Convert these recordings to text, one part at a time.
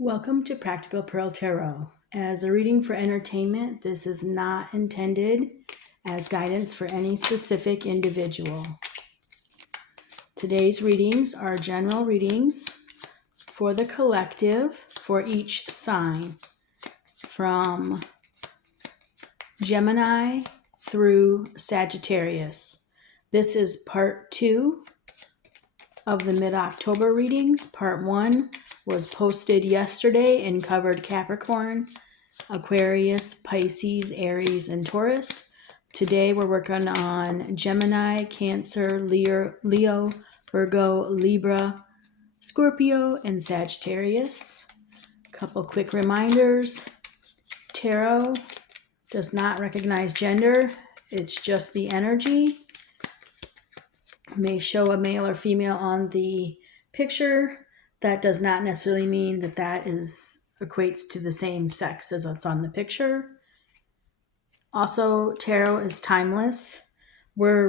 Welcome to Practical Pearl Tarot. As a reading for entertainment, this is not intended as guidance for any specific individual. Today's readings are general readings for the collective for each sign, from Gemini through Sagittarius. This is part 2 of the mid-October readings. Part 1 was posted yesterday and covered Capricorn, Aquarius, Pisces, Aries, and Taurus. Today we're working on Gemini, Cancer, Leo, Virgo, Libra, Scorpio, and Sagittarius. Couple quick reminders. Tarot does not recognize gender. It's just the energy. May show a male or female on the picture. That does not necessarily mean that equates to the same sex as what's on the picture. Also, tarot is timeless. We're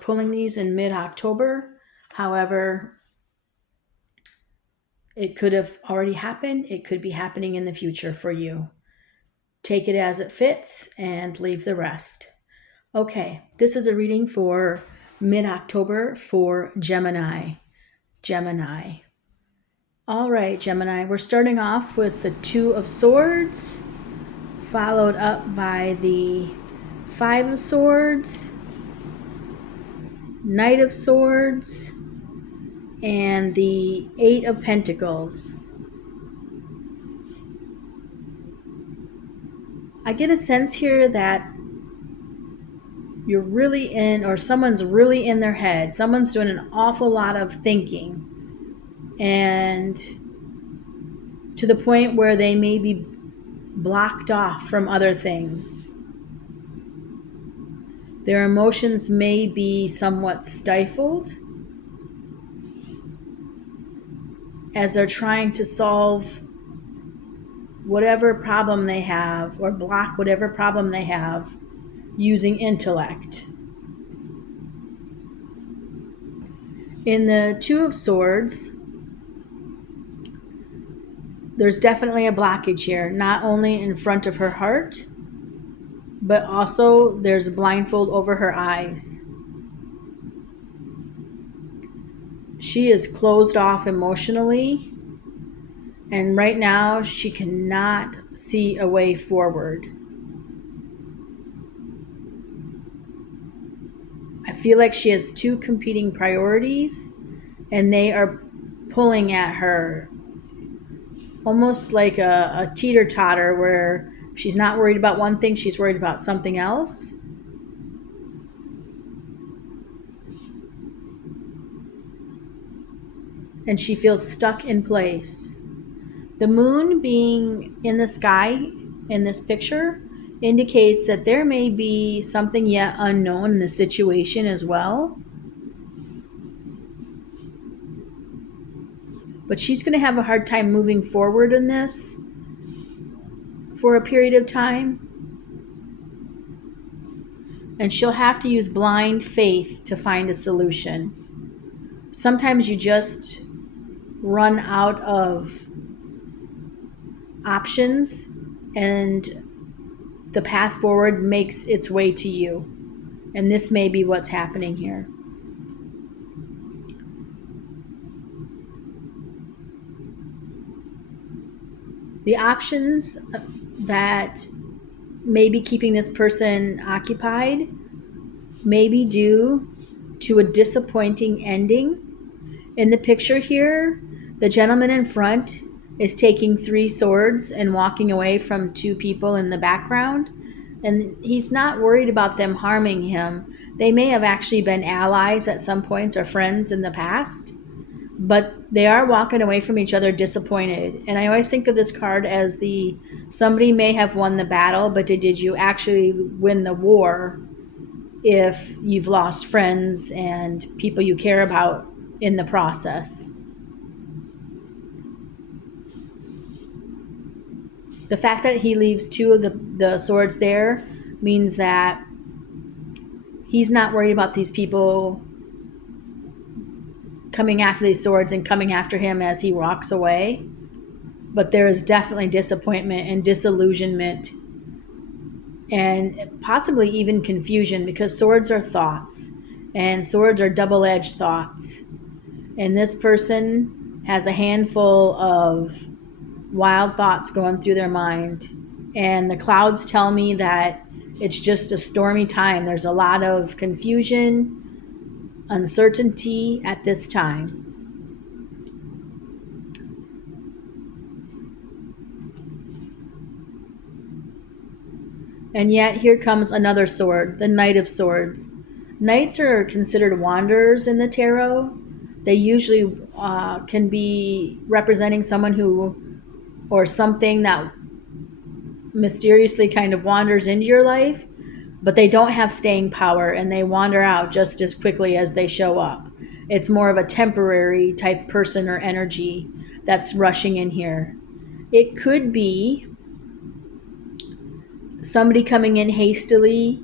pulling these in mid-October. However, it could have already happened. It could be happening in the future for you. Take it as it fits and leave the rest. Okay, this is a reading for mid-October for Gemini. All right, Gemini, we're starting off with the Two of Swords, followed up by the Five of Swords, Knight of Swords, and the Eight of Pentacles. I get a sense here that you're really someone's really in their head. Someone's doing an awful lot of thinking, and to the point where they may be blocked off from other things. Their emotions may be somewhat stifled as they're trying to solve whatever problem they have or block whatever problem they have using intellect. In the Two of Swords, there's definitely a blockage here, not only in front of her heart, but also there's a blindfold over her eyes. She is closed off emotionally, and right now she cannot see a way forward. I feel like she has two competing priorities, and they are pulling at her almost like a teeter-totter, where she's not worried about one thing, she's worried about something else. And she feels stuck in place. The moon being in the sky in this picture indicates that there may be something yet unknown in the situation as well. But she's going to have a hard time moving forward in this for a period of time. And she'll have to use blind faith to find a solution. Sometimes you just run out of options and the path forward makes its way to you. And this may be what's happening here. The options that may be keeping this person occupied may be due to a disappointing ending. In the picture here, the gentleman in front is taking 3 swords and walking away from 2 people in the background. And he's not worried about them harming him. They may have actually been allies at some points or friends in the past, but they are walking away from each other disappointed. And I always think of this card as somebody may have won the battle, but did you actually win the war if you've lost friends and people you care about in the process? The fact that he leaves 2 of the swords there means that he's not worried about these people coming after these swords and coming after him as he walks away. but there is definitely disappointment and disillusionment and possibly even confusion, because swords are thoughts and swords are double-edged thoughts. And this person has a handful of wild thoughts going through their mind. And the clouds tell me that it's just a stormy time. There's a lot of confusion, uncertainty at this time. And yet here comes another sword, the Knight of Swords. Knights are considered wanderers in the tarot. They usually can be representing someone who, or something that mysteriously kind of wanders into your life, but they don't have staying power and they wander out just as quickly as they show up. It's more of a temporary type person or energy that's rushing in here. It could be somebody coming in hastily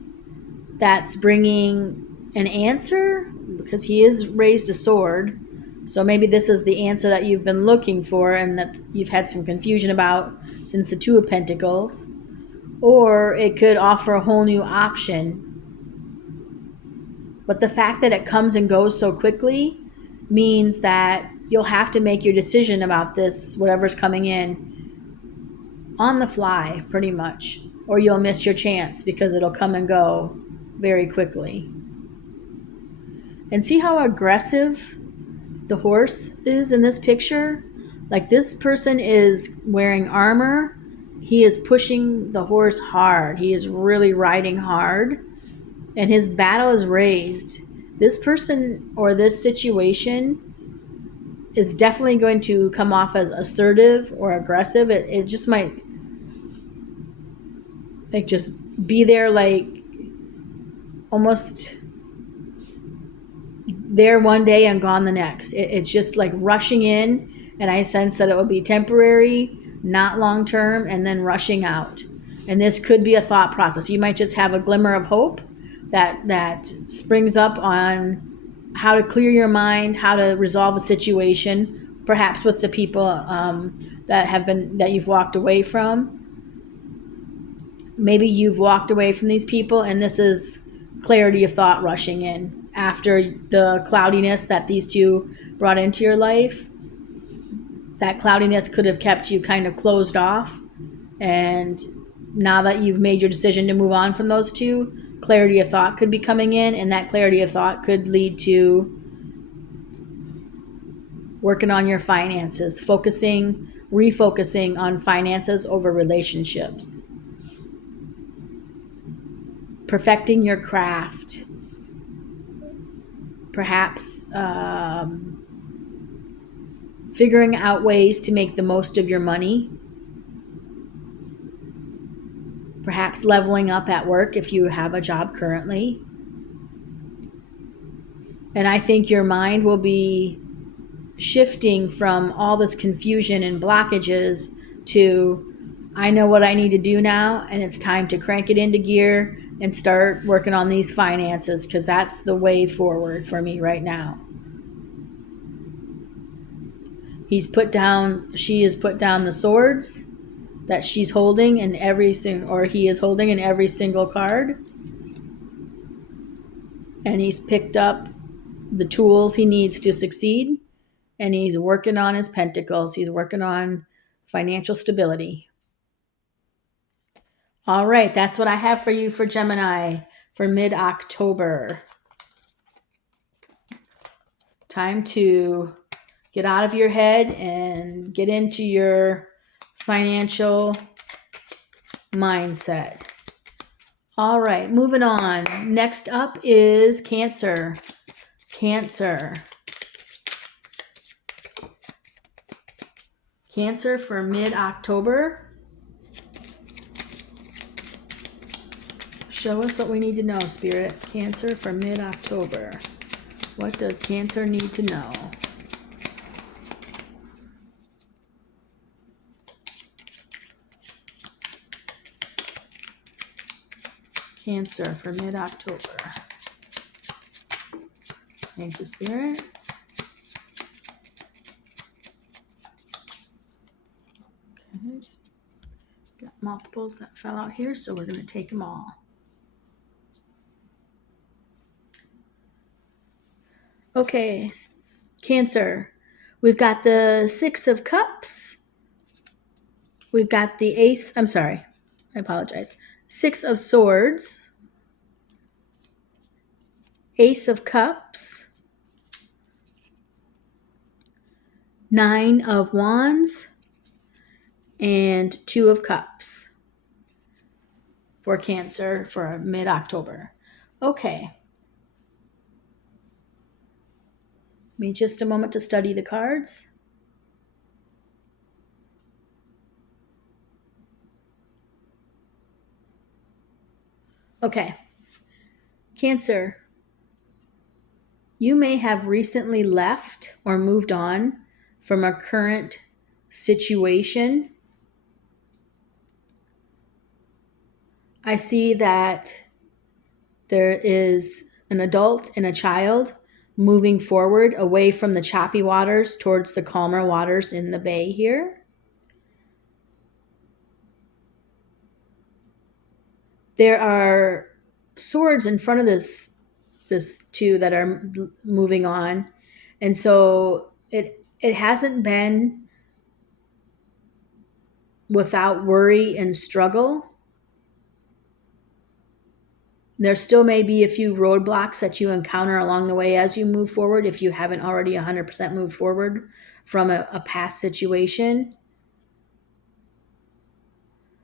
that's bringing an answer, because he is raised a sword. So maybe this is the answer that you've been looking for and that you've had some confusion about since the Two of Pentacles. Or it could offer a whole new option. But the fact that it comes and goes so quickly means that you'll have to make your decision about this, whatever's coming in, on the fly, pretty much. Or you'll miss your chance because it'll come and go very quickly. And see how aggressive the horse is in this picture? Like, this person is wearing armor. He is pushing the horse hard. He is really riding hard. And his battle is raised. This person or this situation is definitely going to come off as assertive or aggressive. It just might like just be there, like almost there one day and gone the next. It's just like rushing in, and I sense that it will be temporary, not long term, and then rushing out. And this could be a thought process. You might just have a glimmer of hope that springs up on how to clear your mind, how to resolve a situation, perhaps with the people that you've walked away from. Maybe you've walked away from these people, and this is clarity of thought rushing in after the cloudiness that these two brought into your life. That cloudiness could have kept you kind of closed off, and now that you've made your decision to move on from those two, clarity of thought could be coming in, and that clarity of thought could lead to working on your finances, refocusing on finances over relationships, perfecting your craft, perhaps figuring out ways to make the most of your money, perhaps leveling up at work if you have a job currently. And I think your mind will be shifting from all this confusion and blockages to, I know what I need to do now, and it's time to crank it into gear and start working on these finances, because that's the way forward for me right now. She has put down the swords that she's holding in he is holding in every single card. And he's picked up the tools he needs to succeed, and he's working on his pentacles. He's working on financial stability. All right, that's what I have for you for Gemini for mid-October. Time to get out of your head and get into your financial mindset. All right, moving on. Next up is Cancer. Cancer for mid-October. Show us what we need to know, Spirit. Cancer for mid-October. What does Cancer need to know? Cancer for mid-October. Thank you, Spirit. multiples that fell out here, so we're going to take them all. Okay, Cancer. We've got the Six of Cups. We've got the Ace, I'm sorry, I apologize. Six of Swords, Ace of Cups, Nine of Wands, and Two of Cups for Cancer for mid-October. Okay. Give me just a moment to study the cards. Okay. Cancer, you may have recently left or moved on from a current situation. I see that there is an adult and a child moving forward away from the choppy waters towards the calmer waters in the bay here. There are swords in front of this two that are moving on. And so it hasn't been without worry and struggle. There still may be a few roadblocks that you encounter along the way as you move forward if you haven't already 100% moved forward from a past situation.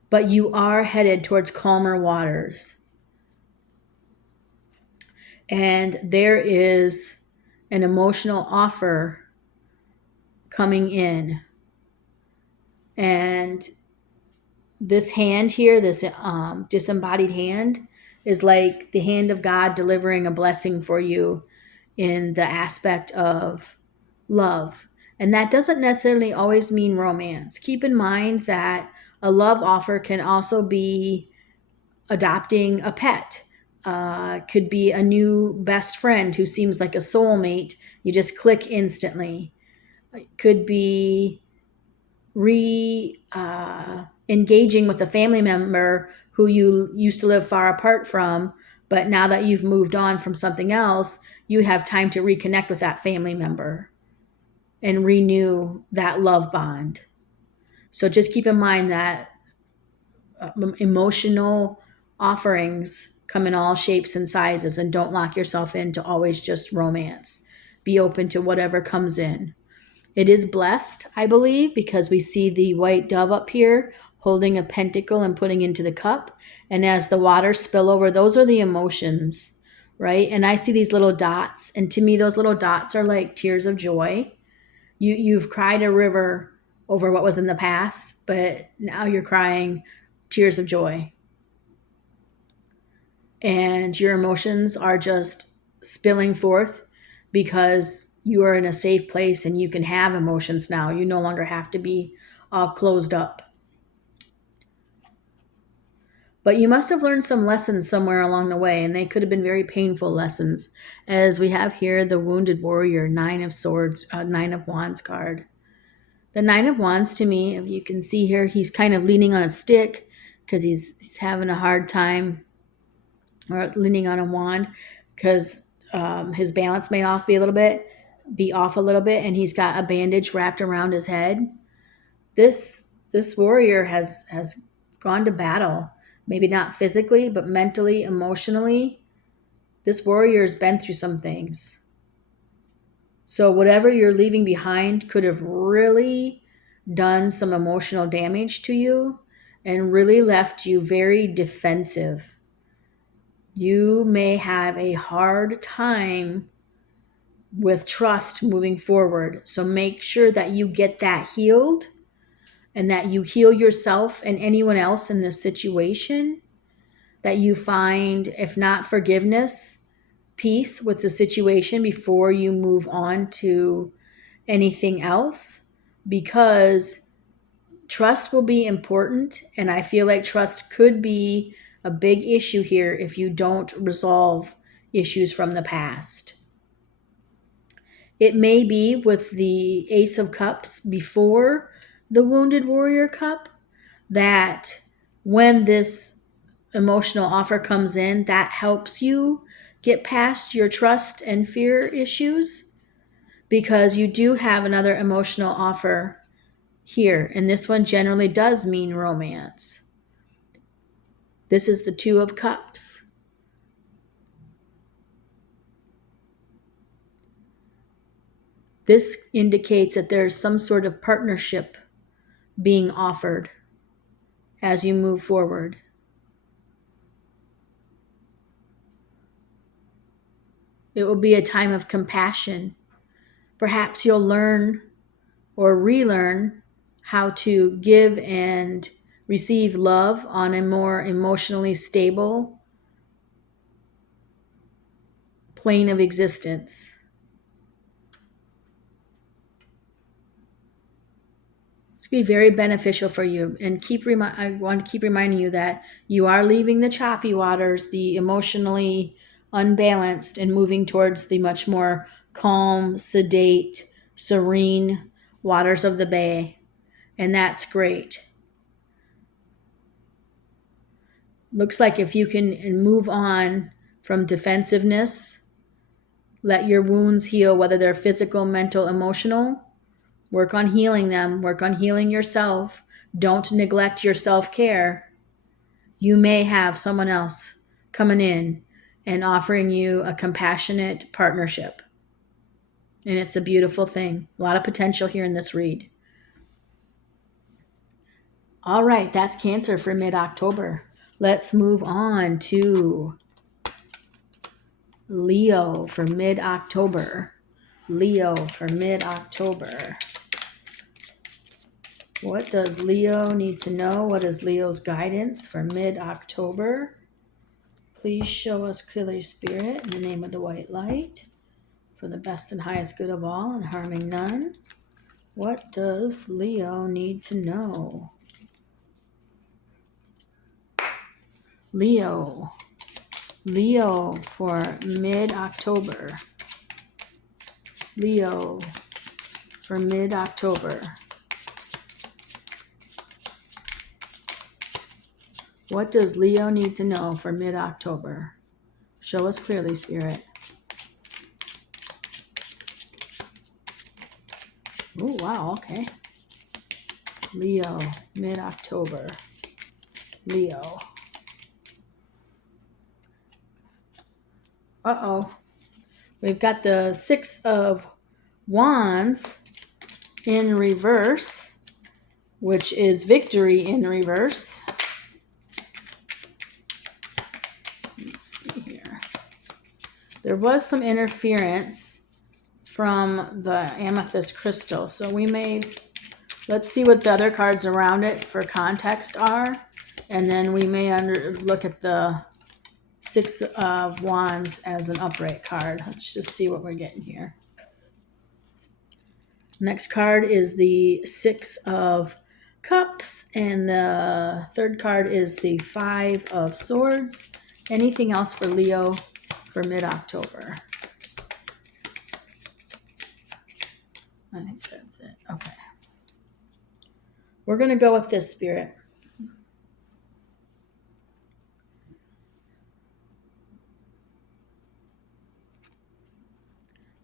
But you are headed towards calmer waters. And there is an emotional offer coming in. And this hand here, this disembodied hand, is like the hand of God delivering a blessing for you in the aspect of love. And that doesn't necessarily always mean romance. Keep in mind that a love offer can also be adopting a pet. Could be a new best friend who seems like a soulmate. You just click instantly. It could be engaging with a family member who you used to live far apart from, but now that you've moved on from something else, you have time to reconnect with that family member and renew that love bond. So just keep in mind that emotional offerings come in all shapes and sizes, and don't lock yourself into always just romance. Be open to whatever comes in. It is blessed, I believe, because we see the white dove up here holding a pentacle and putting into the cup. And as the waters spill over, those are the emotions, right? And I see these little dots. And to me, those little dots are like tears of joy. You've cried a river over what was in the past, but now you're crying tears of joy. And your emotions are just spilling forth because you are in a safe place and you can have emotions now. You no longer have to be all closed up. But you must have learned some lessons somewhere along the way, and they could have been very painful lessons. As we have here, the Wounded Warrior, Nine of Swords, Nine of Wands card. The Nine of Wands, to me, you can see here, he's kind of leaning on a stick because he's having a hard time, or leaning on a wand because his balance may be off a little bit, and he's got a bandage wrapped around his head. This warrior has gone to battle, maybe not physically, but mentally, emotionally. This warrior's been through some things. So whatever you're leaving behind could have really done some emotional damage to you and really left you very defensive. You may have a hard time with trust moving forward. So make sure that you get that healed and that you heal yourself and anyone else in this situation, that you find, if not forgiveness, peace with the situation before you move on to anything else, because trust will be important. And I feel like trust could be a big issue here if you don't resolve issues from the past. It may be with the Ace of Cups before the Wounded Warrior Cup that when this emotional offer comes in, that helps you get past your trust and fear issues, because you do have another emotional offer here. And this one generally does mean romance. This is the Two of Cups. This indicates that there's some sort of partnership being offered as you move forward. It will be a time of compassion. Perhaps you'll learn or relearn how to give and receive love on a more emotionally stable plane of existence. It's going to be very beneficial for you. And I want to keep reminding you that you are leaving the choppy waters, the emotionally unbalanced, and moving towards the much more calm, sedate, serene waters of the bay. And that's great. Looks like if you can move on from defensiveness, let your wounds heal, whether they're physical, mental, emotional. Work on healing them. Work on healing yourself. Don't neglect your self-care. You may have someone else coming in and offering you a compassionate partnership. And it's a beautiful thing. A lot of potential here in this read. All right, that's Cancer for mid-October. Let's move on to Leo for mid-October. Leo for mid-October. What does Leo need to know? What is Leo's guidance for mid-October? Please show us clearly, Spirit, in the name of the white light, for the best and highest good of all and harming none. What does Leo need to know? Leo for mid-October. Leo for mid-October. What does Leo need to know for mid-October? Show us clearly, Spirit. Oh, wow, okay. Leo, mid-October. Leo. Uh-oh. We've got the Six of Wands in reverse, which is victory in reverse. Let's see here. There was some interference from the amethyst crystal, so let's see what the other cards around it for context are, and then we may look at the Six of Wands as an upright card. Let's just see what we're getting here. Next card is the Six of Cups, and the third card is the Five of Swords. Anything else for Leo for mid-October? I think that's it. Okay. We're going to go with this, Spirit.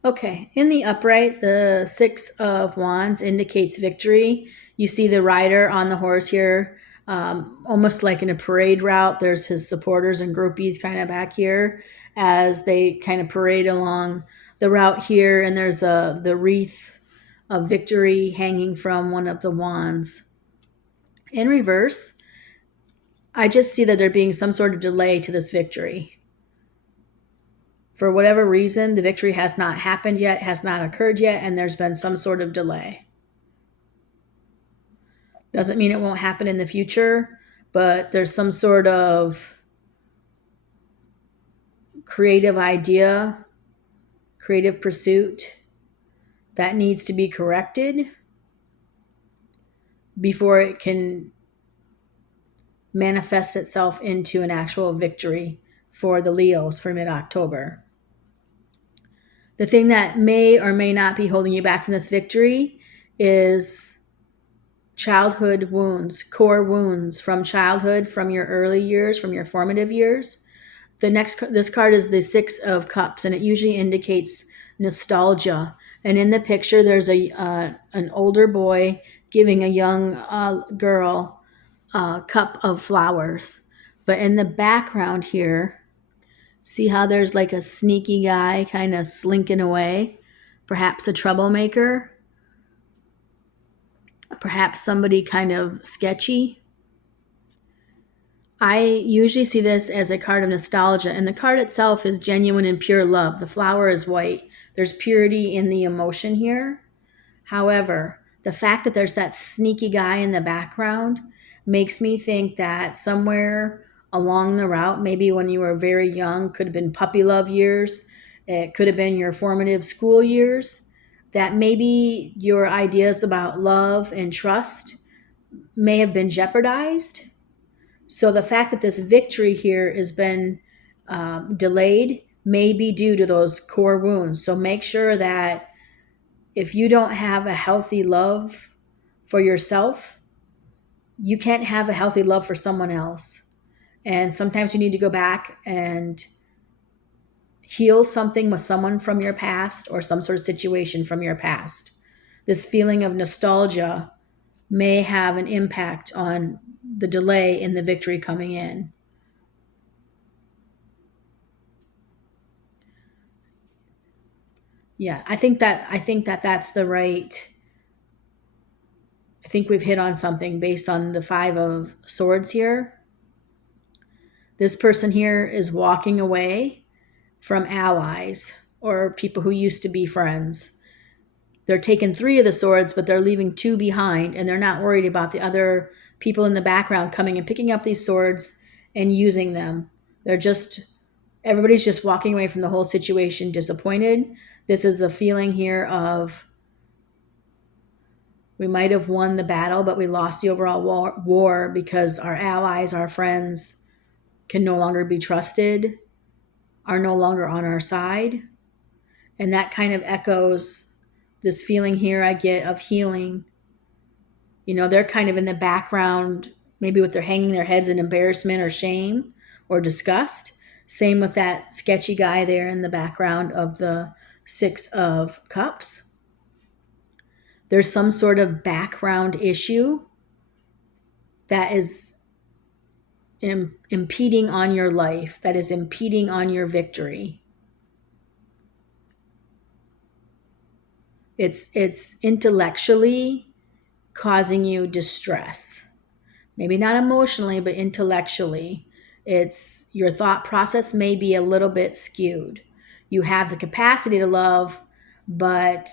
Okay, in the upright, the Six of Wands indicates victory. You see the rider on the horse here, almost like in a parade route. There's his supporters and groupies kind of back here as they kind of parade along the route here, and there's the wreath of victory hanging from one of the wands. In reverse, I just see that there being some sort of delay to this victory. For whatever reason, the victory has not happened yet, has not occurred yet, and there's been some sort of delay. Doesn't mean it won't happen in the future, but there's some sort of creative idea, creative pursuit that needs to be corrected before it can manifest itself into an actual victory for the Leos for mid-October. The thing that may or may not be holding you back from this victory is childhood wounds, core wounds from childhood, from your early years, from your formative years. This card is the Six of Cups, and it usually indicates nostalgia. And in the picture, there's an older boy giving a young girl a cup of flowers. But in the background here, see how there's like a sneaky guy kind of slinking away? Perhaps a troublemaker, perhaps somebody kind of sketchy. I usually see this as a card of nostalgia, and the card itself is genuine and pure love. The flower is white. There's purity in the emotion here. However, the fact that there's that sneaky guy in the background makes me think that somewhere along the route, maybe when you were very young, could have been puppy love years, it could have been your formative school years, that maybe your ideas about love and trust may have been jeopardized. So the fact that this victory here has been delayed may be due to those core wounds. So make sure that if you don't have a healthy love for yourself, you can't have a healthy love for someone else. And sometimes you need to go back and heal something with someone from your past or some sort of situation from your past. This feeling of nostalgia may have an impact on the delay in the victory coming in. Yeah, I think that that's the right. I think we've hit on something based on the Five of Swords here. This person here is walking away from allies or people who used to be friends. They're taking three of the swords, but they're leaving two behind, and they're not worried about the other people in the background coming and picking up these swords and using them. Everybody's just walking away from the whole situation disappointed. This is a feeling here of we might have won the battle, but we lost the overall war because our allies, our friends can no longer be trusted, are no longer on our side. And that kind of echoes this feeling here I get of healing. You know, they're kind of in the background, maybe with their hanging their heads in embarrassment or shame or disgust. Same with that sketchy guy there in the background of the Six of Cups. There's some sort of background issue that is impeding on your life, that is impeding on your victory. It's intellectually causing you distress. Maybe not emotionally, but intellectually. It's your thought process may be a little bit skewed. You have the capacity to love, but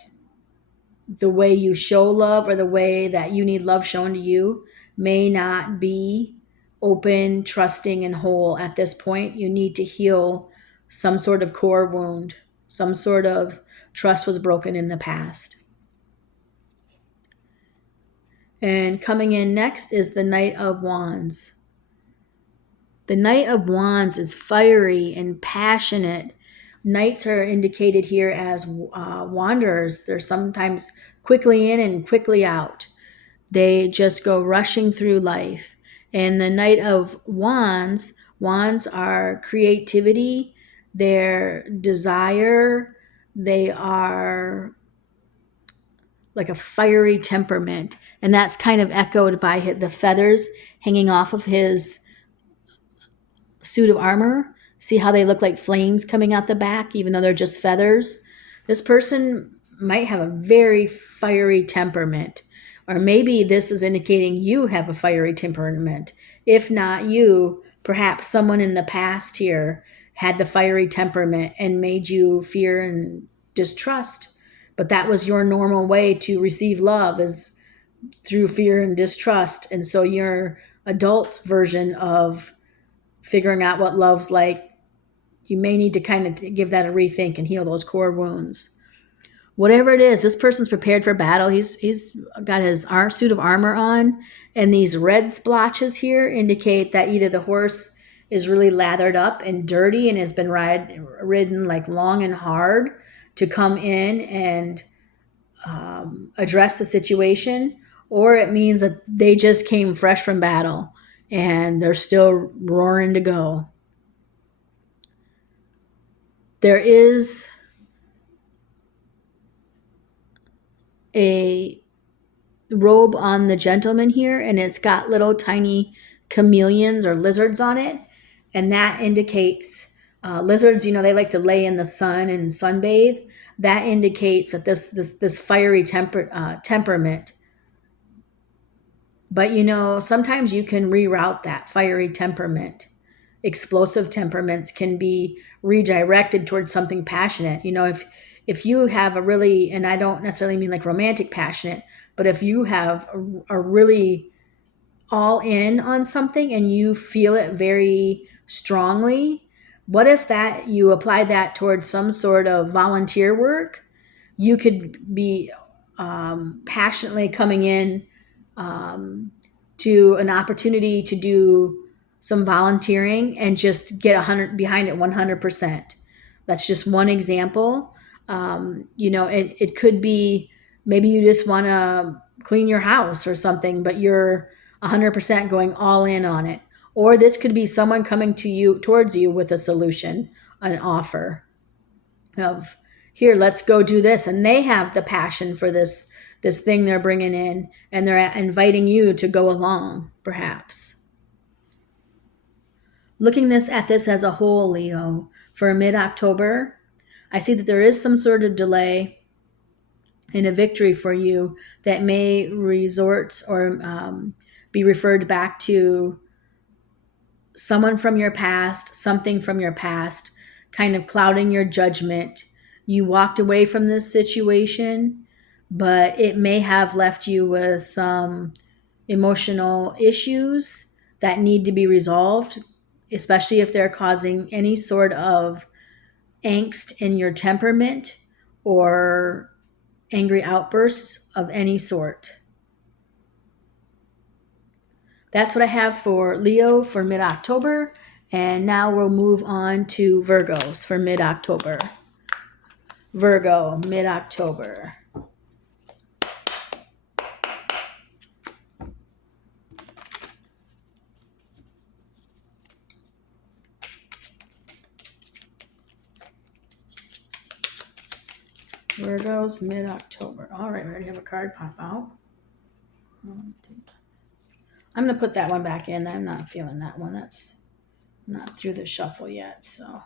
the way you show love or the way that you need love shown to you may not be open, trusting, and whole at this point. You need to heal some sort of core wound. Some sort of trust was broken in the past. And coming in next is the Knight of Wands. The Knight of Wands is fiery and passionate. Knights are indicated here as wanderers. They're sometimes quickly in and quickly out. They just go rushing through life. And the Knight of Wands are creativity, their desire, they are like a fiery temperament. And that's kind of echoed by the feathers hanging off of his suit of armor. See how they look like flames coming out the back, even though they're just feathers? This person might have a very fiery temperament. Or maybe this is indicating you have a fiery temperament. If not you, perhaps someone in the past here had the fiery temperament and made you fear and distrust. But that was your normal way to receive love, is through fear and distrust. And so your adult version of figuring out what love's like, you may need to kind of give that a rethink and heal those core wounds. Whatever it is, this person's prepared for battle. He's got his suit of armor on, and these red splotches here indicate that either the horse is really lathered up and dirty and has been ridden like long and hard to come in and address the situation, or it means that they just came fresh from battle and they're still roaring to go. There is a robe on the gentleman here, and it's got little tiny chameleons or lizards on it, and that indicates lizards, they like to lay in the sun and sunbathe. That indicates that this fiery temperament. But sometimes you can reroute that fiery temperament. Explosive temperaments can be redirected towards something passionate. If you have a really, and I don't necessarily mean like romantic passionate, but if you have a really all in on something and you feel it very strongly, what if that you apply that towards some sort of volunteer work? You could be passionately coming in to an opportunity to do some volunteering and just get behind it 100%. That's just one example. It could be maybe you just want to clean your house or something, but you're 100% going all in on it. Or this could be someone coming towards you with a solution, an offer of, here, let's go do this. And they have the passion for this thing they're bringing in, and they're inviting you to go along, perhaps. Looking at this as a whole, Leo, for mid-October, I see that there is some sort of delay in a victory for you that may resort or be referred back to someone from your past, something from your past, kind of clouding your judgment. You walked away from this situation, but it may have left you with some emotional issues that need to be resolved, especially if they're causing any sort of angst in your temperament or angry outbursts of any sort. That's what I have for Leo for mid-October. And now we'll move on to Virgos for mid-October. Virgo, mid-October. Virgos, mid-October. All right, we already have a card pop out. I'm going to put that one back in. I'm not feeling that one. That's not through the shuffle yet, so.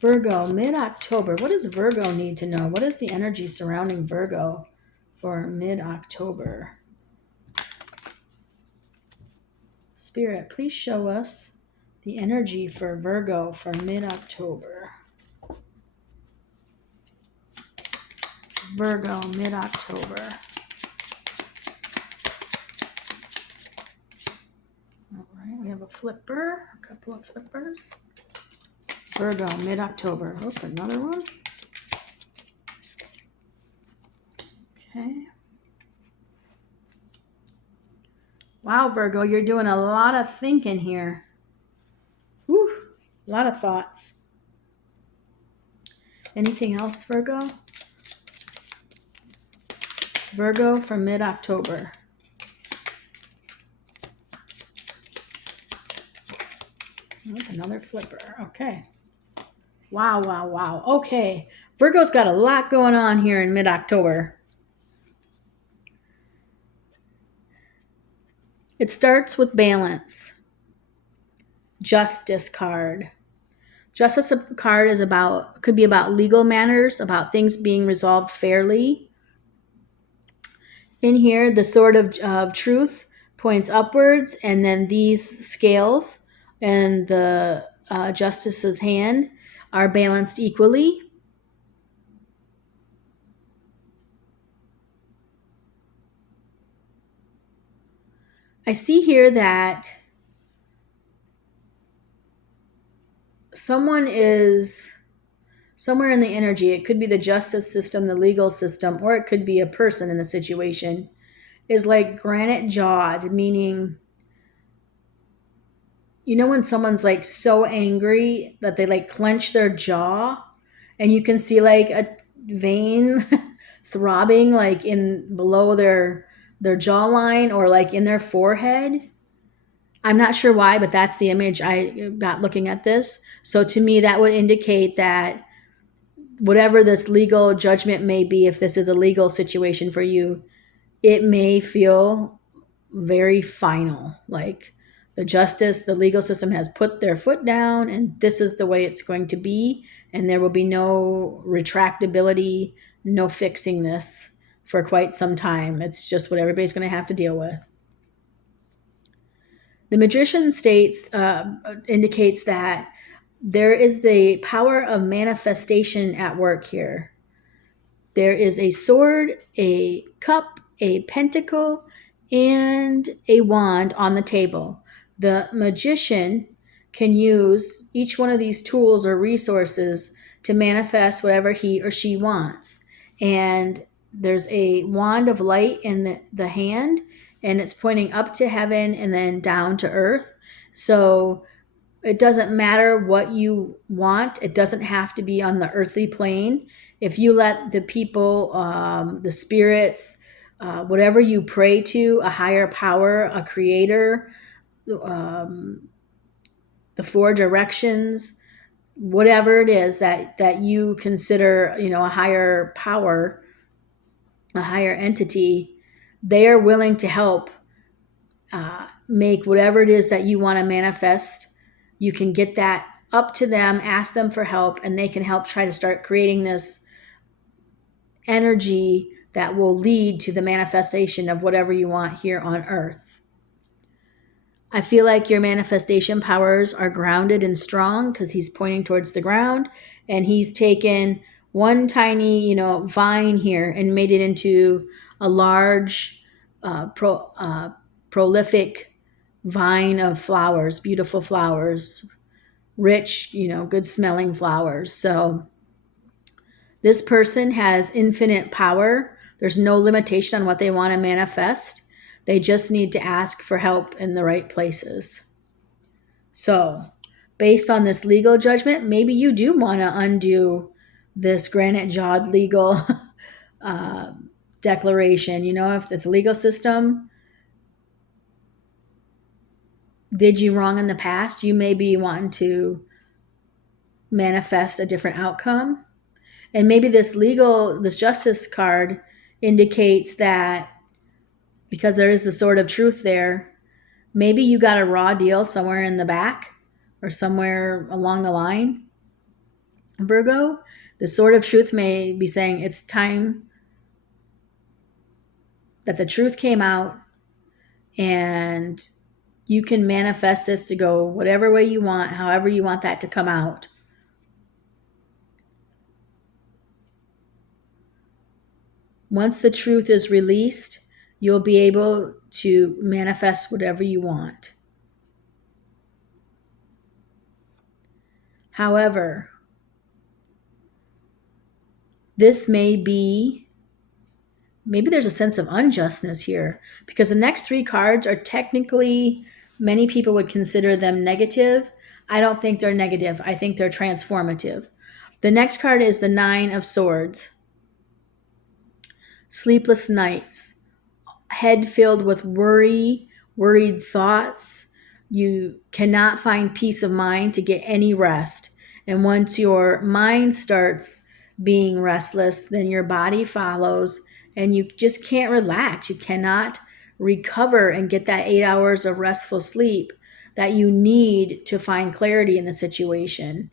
Virgo, mid-October. What does Virgo need to know? What is the energy surrounding Virgo for mid-October? Spirit, please show us the energy for Virgo for mid-October. Virgo, mid-October. All right, we have a flipper, a couple of flippers. Virgo, mid-October. Oh, another one. Okay. Wow, Virgo, you're doing a lot of thinking here. Whew, a lot of thoughts. Anything else, Virgo? Virgo for mid-October. Oh, another flipper. Okay. Wow, wow, wow. Okay. Virgo's got a lot going on here in mid-October. It starts with balance. Justice card. Justice card could be about legal matters, about things being resolved fairly. In here, the sword of truth points upwards, and then these scales and the justice's hand are balanced equally. I see here that someone is somewhere in the energy. It could be the justice system, the legal system, or it could be a person in the situation, is like granite jawed, meaning, when someone's like so angry that they like clench their jaw and you can see like a vein throbbing like in below their jawline or like in their forehead. I'm not sure why, but that's the image I got looking at this. So to me, that would indicate that whatever this legal judgment may be, if this is a legal situation for you, it may feel very final. Like the legal system has put their foot down, and this is the way it's going to be, and there will be no retractability, no fixing this for quite some time. It's just what everybody's going to have to deal with. The Magician indicates that there is the power of manifestation at work here. There is a sword, a cup, a pentacle, and a wand on the table. The magician can use each one of these tools or resources to manifest whatever he or she wants. And there's a wand of light in the hand, and it's pointing up to heaven and then down to earth. So it doesn't matter what you want. It doesn't have to be on the earthly plane. If you let the people, the spirits, whatever you pray to, a higher power, a creator, the four directions, whatever it is that you consider, a higher power, a higher entity, they are willing to help make whatever it is that you want to manifest. You can get that up to them, ask them for help, and they can help try to start creating this energy that will lead to the manifestation of whatever you want here on earth. I feel like your manifestation powers are grounded and strong because he's pointing towards the ground, and he's taken one tiny, vine here and made it into a large, prolific vine of flowers, beautiful flowers, rich, good smelling flowers. So this person has infinite power. There's no limitation on what they want to manifest. They just need to ask for help in the right places. So based on this legal judgment, maybe you do want to undo this granite-jawed legal declaration. If the legal system did you wrong in the past, you may be wanting to manifest a different outcome. And maybe this justice card indicates that because there is the sword of truth there, maybe you got a raw deal somewhere in the back or somewhere along the line. Virgo, the sword of truth may be saying it's time that the truth came out, and you can manifest this to go whatever way you want, however you want that to come out. Once the truth is released, you'll be able to manifest whatever you want. However, this maybe there's a sense of unjustness here, because the next three cards are technically, many people would consider them negative. I don't think they're negative. I think they're transformative. The next card is the Nine of Swords. Sleepless nights, head filled with worried thoughts. You cannot find peace of mind to get any rest. And once your mind starts being restless, then your body follows, and you just can't relax. You cannot recover and get that 8 hours of restful sleep that you need to find clarity in the situation.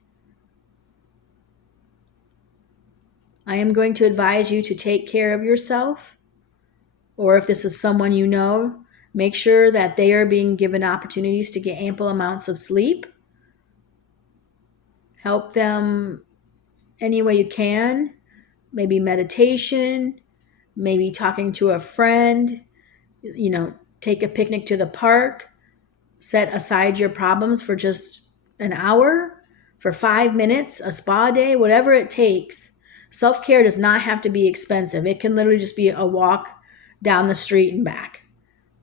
I am going to advise you to take care of yourself, or if this is someone you know, make sure that they are being given opportunities to get ample amounts of sleep. Help them any way you can. Maybe meditation, maybe talking to a friend, take a picnic to the park, set aside your problems for just an hour, for 5 minutes, a spa day, whatever it takes. Self-care does not have to be expensive. It can literally just be a walk down the street and back.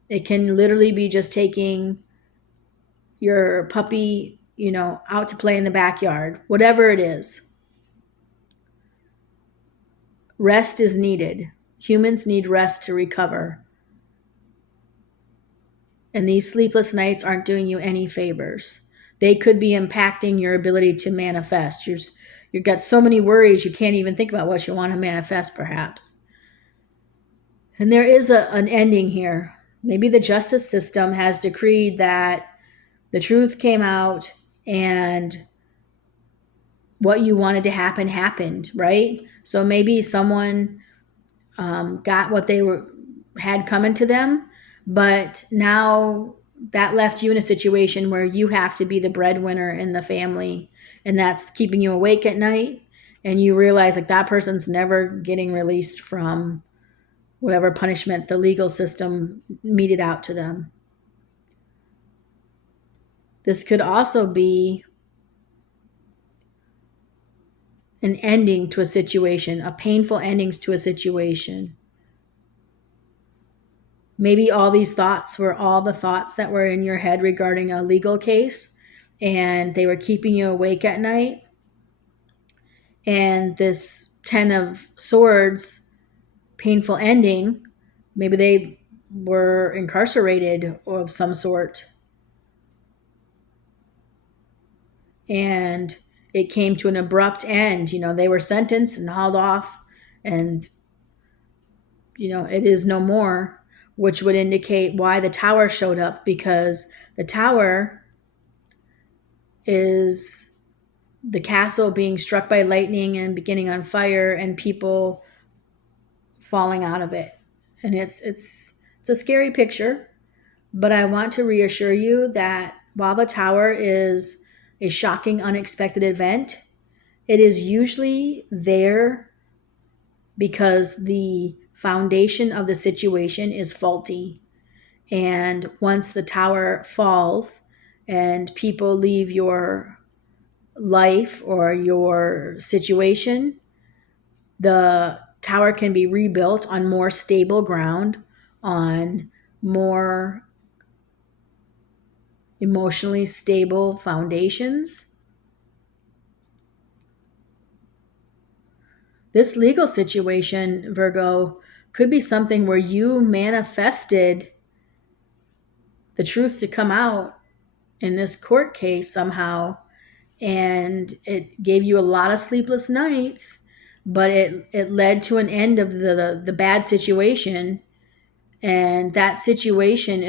It can literally be just taking your puppy, out to play in the backyard, whatever it is. Rest is needed. Humans need rest to recover. And these sleepless nights aren't doing you any favors. They could be impacting your ability to manifest. You've got so many worries, you can't even think about what you want to manifest, perhaps. And there is an ending here. Maybe the justice system has decreed that the truth came out and what you wanted to happen happened, right? So maybe someone got what they had coming to them, but now that left you in a situation where you have to be the breadwinner in the family, and that's keeping you awake at night. And you realize like that person's never getting released from whatever punishment the legal system meted out to them. This could also be an ending to a situation, a painful endings to a situation. Maybe all these thoughts were all the thoughts that were in your head regarding a legal case, and they were keeping you awake at night. And this 10 of Swords, painful ending, maybe they were incarcerated of some sort. And it came to an abrupt end. They were sentenced and hauled off, and, it is no more, which would indicate why the Tower showed up, because the Tower is the castle being struck by lightning and beginning on fire and people falling out of it. And it's a scary picture, but I want to reassure you that while the Tower is a shocking, unexpected event, it is usually there because the foundation of the situation is faulty. And once the Tower falls and people leave your life or your situation, the Tower can be rebuilt on more stable ground, on more emotionally stable foundations. This legal situation, Virgo, could be something where you manifested the truth to come out in this court case somehow, and it gave you a lot of sleepless nights, but it led to an end of the bad situation, and that situation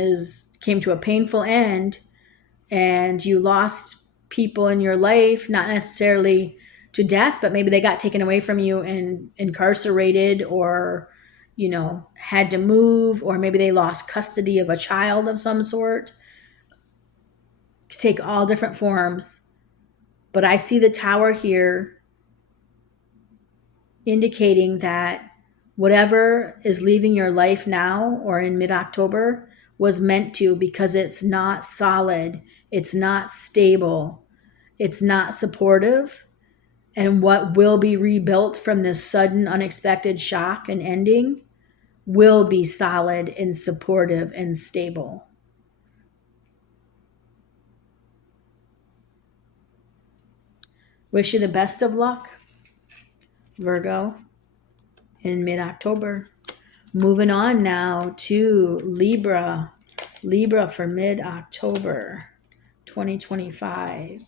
came to a painful end, and you lost people in your life, not necessarily to death, but maybe they got taken away from you and incarcerated, or had to move, or maybe they lost custody of a child of some sort. It could take all different forms. But I see the Tower here indicating that whatever is leaving your life now or in mid-October was meant to, because it's not solid, it's not stable, it's not supportive. And what will be rebuilt from this sudden, unexpected shock and ending will be solid and supportive and stable. Wish you the best of luck, Virgo, in mid-October. Moving on now to Libra. Libra for mid-October 2025.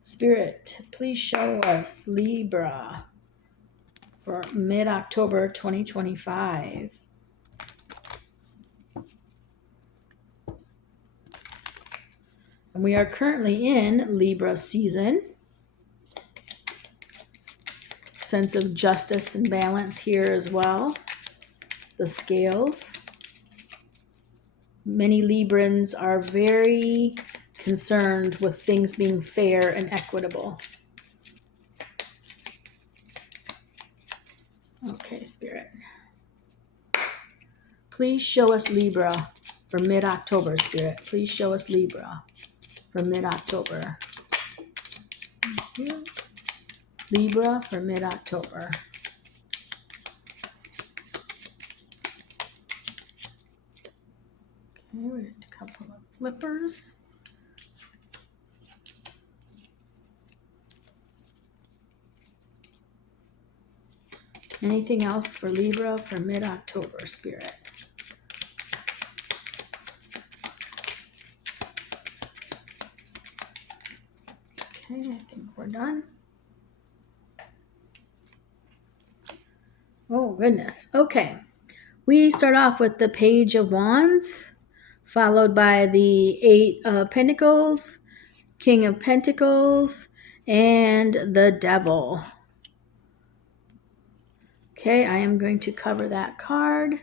Spirit, please show us Libra for mid-October 2025. And we are currently in Libra season. Sense of justice and balance here as well. The scales. Many Librans are very concerned with things being fair and equitable. Okay, Spirit. Please show us Libra for mid-October, Spirit. Please show us Libra for mid-October. Thank you. Libra for mid-October. Okay, we had a couple of flippers. Anything else for Libra for mid-October, Spirit? Okay, I think we're done. Oh, goodness. Okay. We start off with the Page of Wands, followed by the Eight of Pentacles, King of Pentacles, and the Devil. Okay, I am going to cover that card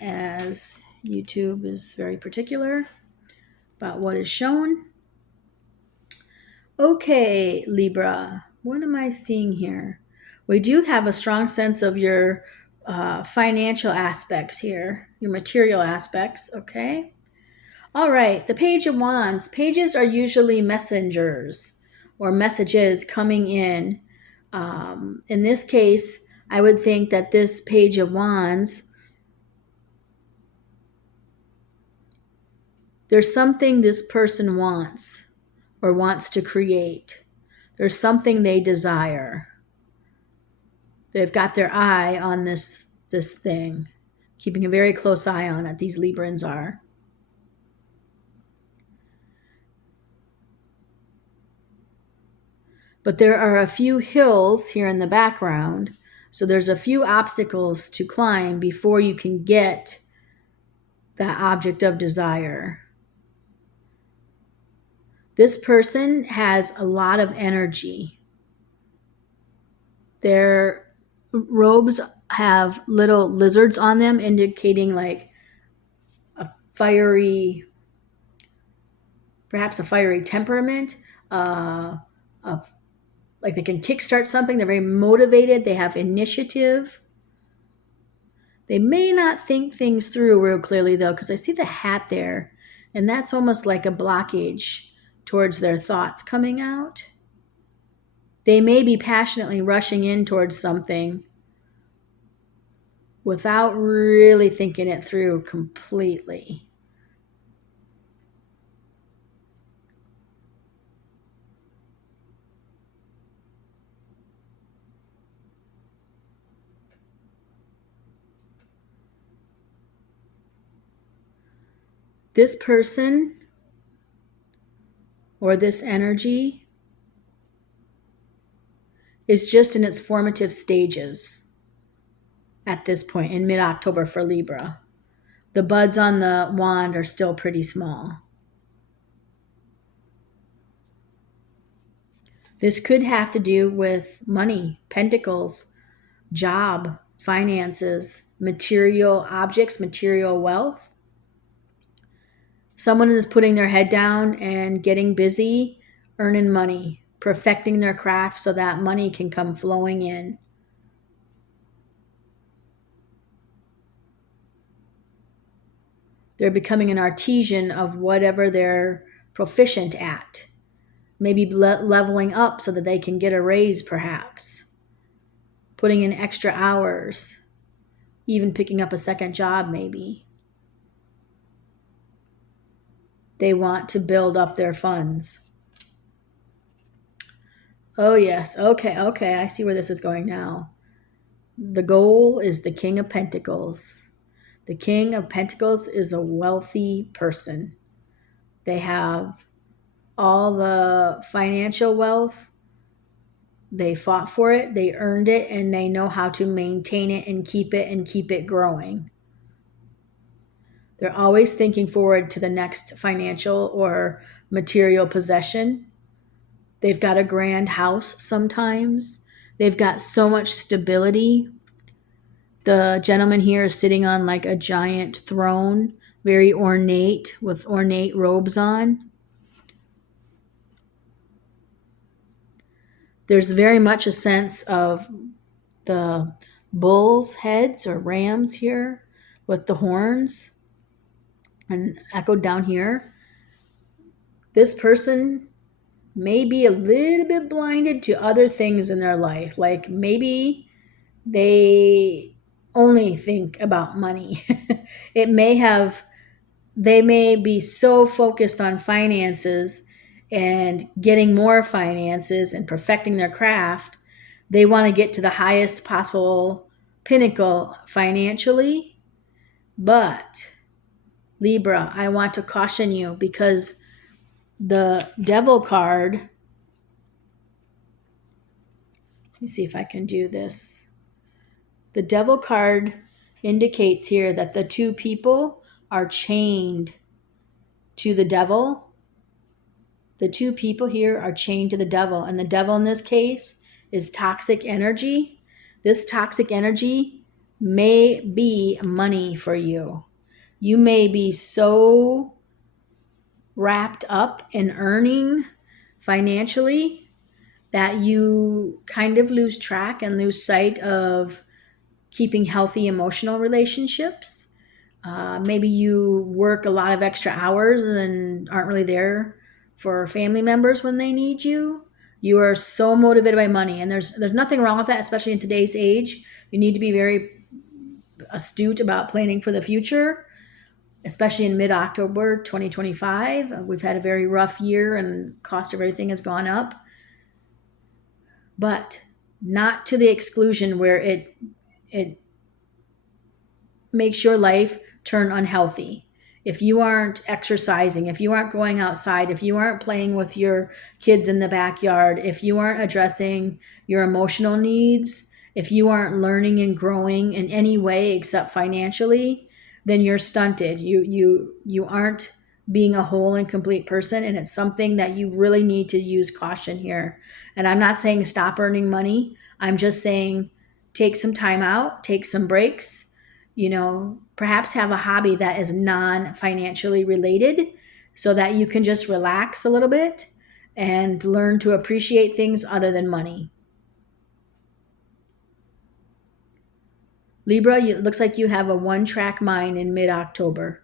as YouTube is very particular about what is shown. Okay, Libra, what am I seeing here? We do have a strong sense of your financial aspects here, your material aspects, okay? All right, the Page of Wands. Pages are usually messengers or messages coming in. In this case, I would think that this Page of Wands, there's something this person wants or wants to create. There's something they desire. They've got their eye on this thing, keeping a very close eye on it. These Librans are. But there are a few hills here in the background, so there's a few obstacles to climb before you can get that object of desire. This person has a lot of energy. Their robes have little lizards on them, indicating like a fiery, perhaps a fiery temperament. Like they can kickstart something. They're very motivated. They have initiative. They may not think things through real clearly, though, because I see the hat there, and that's almost like a blockage towards their thoughts coming out. They may be passionately rushing in towards something without really thinking it through completely. This person or this energy is just in its formative stages at this point in mid-October for Libra. The buds on the wand are still pretty small. This could have to do with money, pentacles, job, finances, material objects, material wealth. Someone is putting their head down and getting busy, earning money, perfecting their craft so that money can come flowing in. They're becoming an artisan of whatever they're proficient at. Maybe leveling up so that they can get a raise, perhaps. Putting in extra hours. Even picking up a second job, maybe. They want to build up their funds. Oh, yes. Okay. I see where this is going now. The goal is the King of Pentacles. The King of Pentacles is a wealthy person. They have all the financial wealth. They fought for it, they earned it, and they know how to maintain it and keep it growing. They're always thinking forward to the next financial or material possession. They've got a grand house sometimes. They've got so much stability. The gentleman here is sitting on like a giant throne, very ornate, with ornate robes on. There's very much a sense of the bull's heads or rams here with the horns, and echoed down here. This person may be a little bit blinded to other things in their life. Like maybe they only think about money. They may be so focused on finances and getting more finances and perfecting their craft. They want to get to the highest possible pinnacle financially, but Libra, I want to caution you because the Devil card, let me see if I can do this. The Devil card indicates here that the two people are chained to the devil. The two people here are chained to the devil, and the devil in this case is toxic energy. This toxic energy may be money for you. You may be so wrapped up in earning financially that you kind of lose track and lose sight of keeping healthy emotional relationships. Maybe you work a lot of extra hours and aren't really there for family members when they need you. You are so motivated by money, and there's nothing wrong with that, especially in today's age. You need to be very astute about planning for the future, especially in mid-October 2025. We've had a very rough year and cost of everything has gone up, but not to the exclusion where it makes your life turn unhealthy. If you aren't exercising, if you aren't going outside, if you aren't playing with your kids in the backyard, if you aren't addressing your emotional needs, if you aren't learning and growing in any way except financially, then you're stunted. You aren't being a whole and complete person, and it's something that you really need to use caution here. And I'm not saying stop earning money. I'm just saying take some time out, take some breaks, perhaps have a hobby that is non-financially related so that you can just relax a little bit and learn to appreciate things other than money. Libra, it looks like you have a one-track mind in mid-October,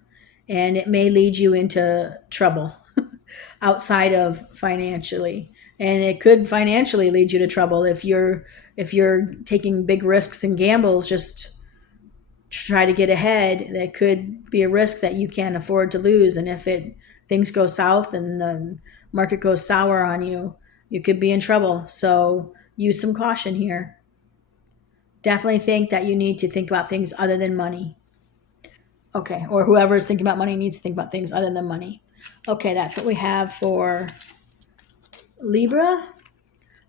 and it may lead you into trouble outside of financially. And it could financially lead you to trouble if you're taking big risks and gambles just try to get ahead. That could be a risk that you can't afford to lose, and if things go south and the market goes sour on you, you could be in trouble. So use some caution here. Definitely think that you need to think about things other than money. Okay, or whoever is thinking about money needs to think about things other than money. Okay, that's what we have for Libra.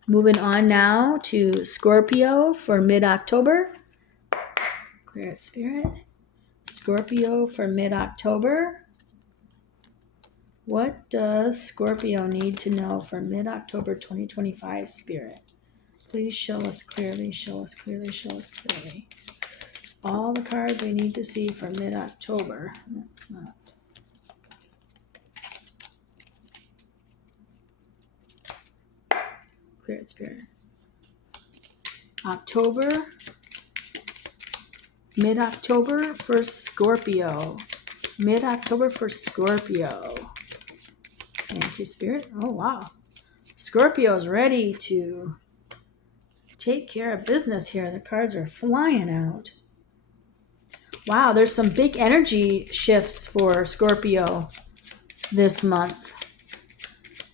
Moving on now to Scorpio for mid-October. Clear it, Spirit. Scorpio for mid-October. What does Scorpio need to know for mid-October 2025, Spirit? Please show us clearly, show us clearly, show us clearly. All the cards we need to see for mid-October. That's not. Clear it, Spirit. October. Mid-October for Scorpio. Mid-October for Scorpio. Thank you, Spirit. Oh, wow. Scorpio is ready to take care of business here. The cards are flying out. Wow, there's some big energy shifts for Scorpio this month.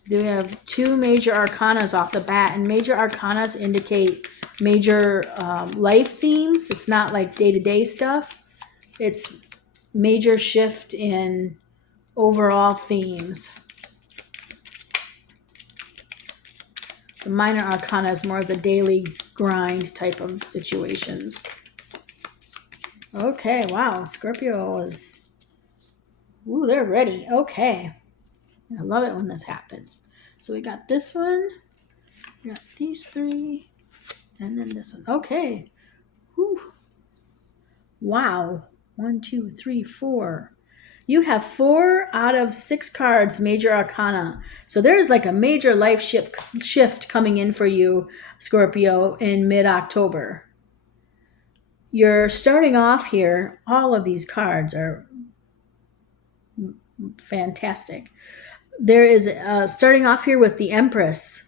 We have two major arcanas off the bat, and major arcanas indicate major life themes. It's not like day-to-day stuff. It's major shift in overall themes. The minor arcana is more of the daily grind type of situations. Okay, wow, Scorpio is, ooh, they're ready. Okay, I love it when this happens. So we got this one, we got these three, and then this one. Okay, whew. Wow, 1, 2, 3, 4. You have 4 out of 6 cards, major arcana. So there's like a major life shift coming in for you, Scorpio, in mid-October. You're starting off here. All of these cards are fantastic. There is starting off here with the Empress.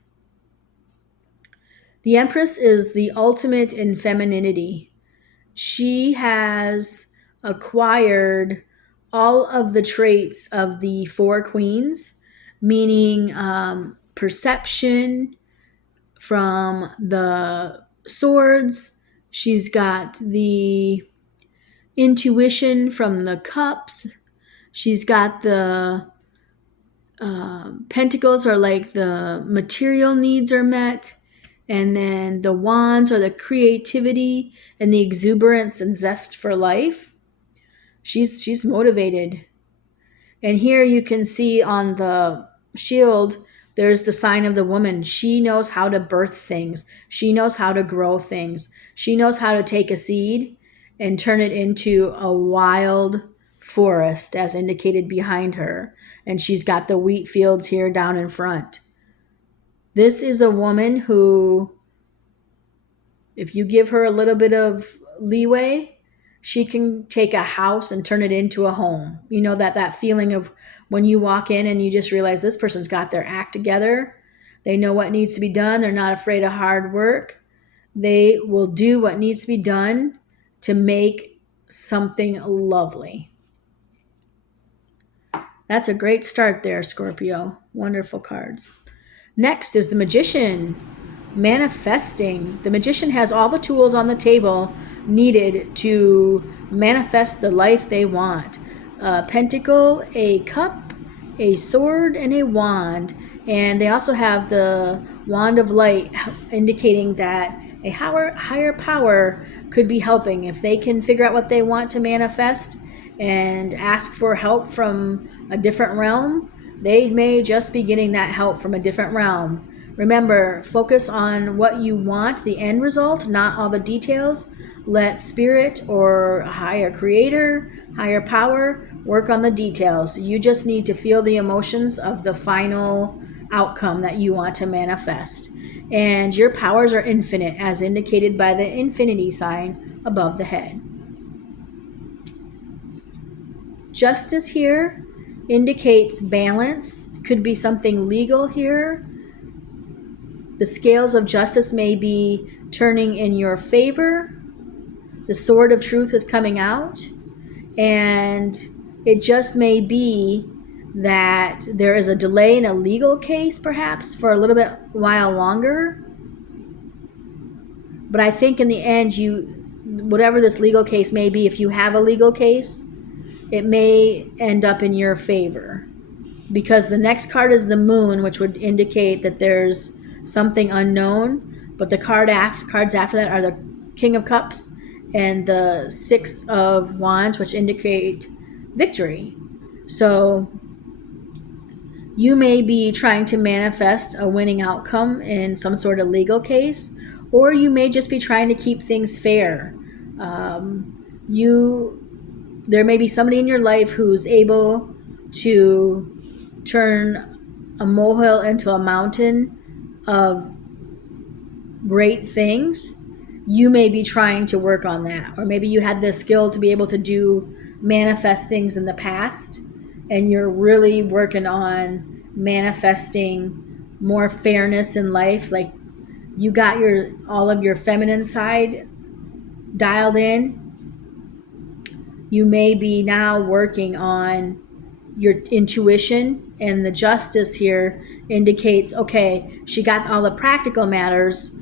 The Empress is the ultimate in femininity. She has acquired all of the traits of the 4 queens, meaning perception from the swords, She's got the intuition from the cups. She's got the pentacles are like the material needs are met. And then the wands are the creativity and the exuberance and zest for life. She's motivated. And here you can see on the shield, there's the sign of the woman. She knows how to birth things. She knows how to grow things. She knows how to take a seed and turn it into a wild forest, as indicated behind her. And she's got the wheat fields here down in front. This is a woman who, if you give her a little bit of leeway, she can take a house and turn it into a home. You know, that feeling of when you walk in and you just realize this person's got their act together. They know what needs to be done. They're not afraid of hard work. They will do what needs to be done to make something lovely. That's a great start there, Scorpio. Wonderful cards. Next is the Magician. Manifesting. The Magician has all the tools on the table needed to manifest the life they want. A pentacle, a cup, a sword, and a wand. And they also have the wand of light, indicating that a higher power could be helping. If they can figure out what they want to manifest and ask for help from a different realm, they may just be getting that help from a different realm. Remember, focus on what you want, the end result, not all the details. Let spirit or a higher creator, higher power, work on the details. You just need to feel the emotions of the final outcome that you want to manifest. And your powers are infinite, as indicated by the infinity sign above the head. Justice here indicates balance. Could be something legal here. The scales of justice may be turning in your favor. The sword of truth is coming out. And it just may be that there is a delay in a legal case, perhaps, for a little bit while longer. But I think in the end, whatever this legal case may be, if you have a legal case, it may end up in your favor. Because the next card is the Moon, which would indicate that there's something unknown. But the cards after that are the King of Cups and the Six of Wands, which indicate victory. So you may be trying to manifest a winning outcome in some sort of legal case, or you may just be trying to keep things fair. There may be somebody in your life who's able to turn a molehill into a mountain of great things. You may be trying to work on that. Or maybe you had the skill to be able to manifest things in the past, and you're really working on manifesting more fairness in life. Like you got all of your feminine side dialed in. You may be now working on your intuition, and the Justice here indicates, okay, she got all the practical matters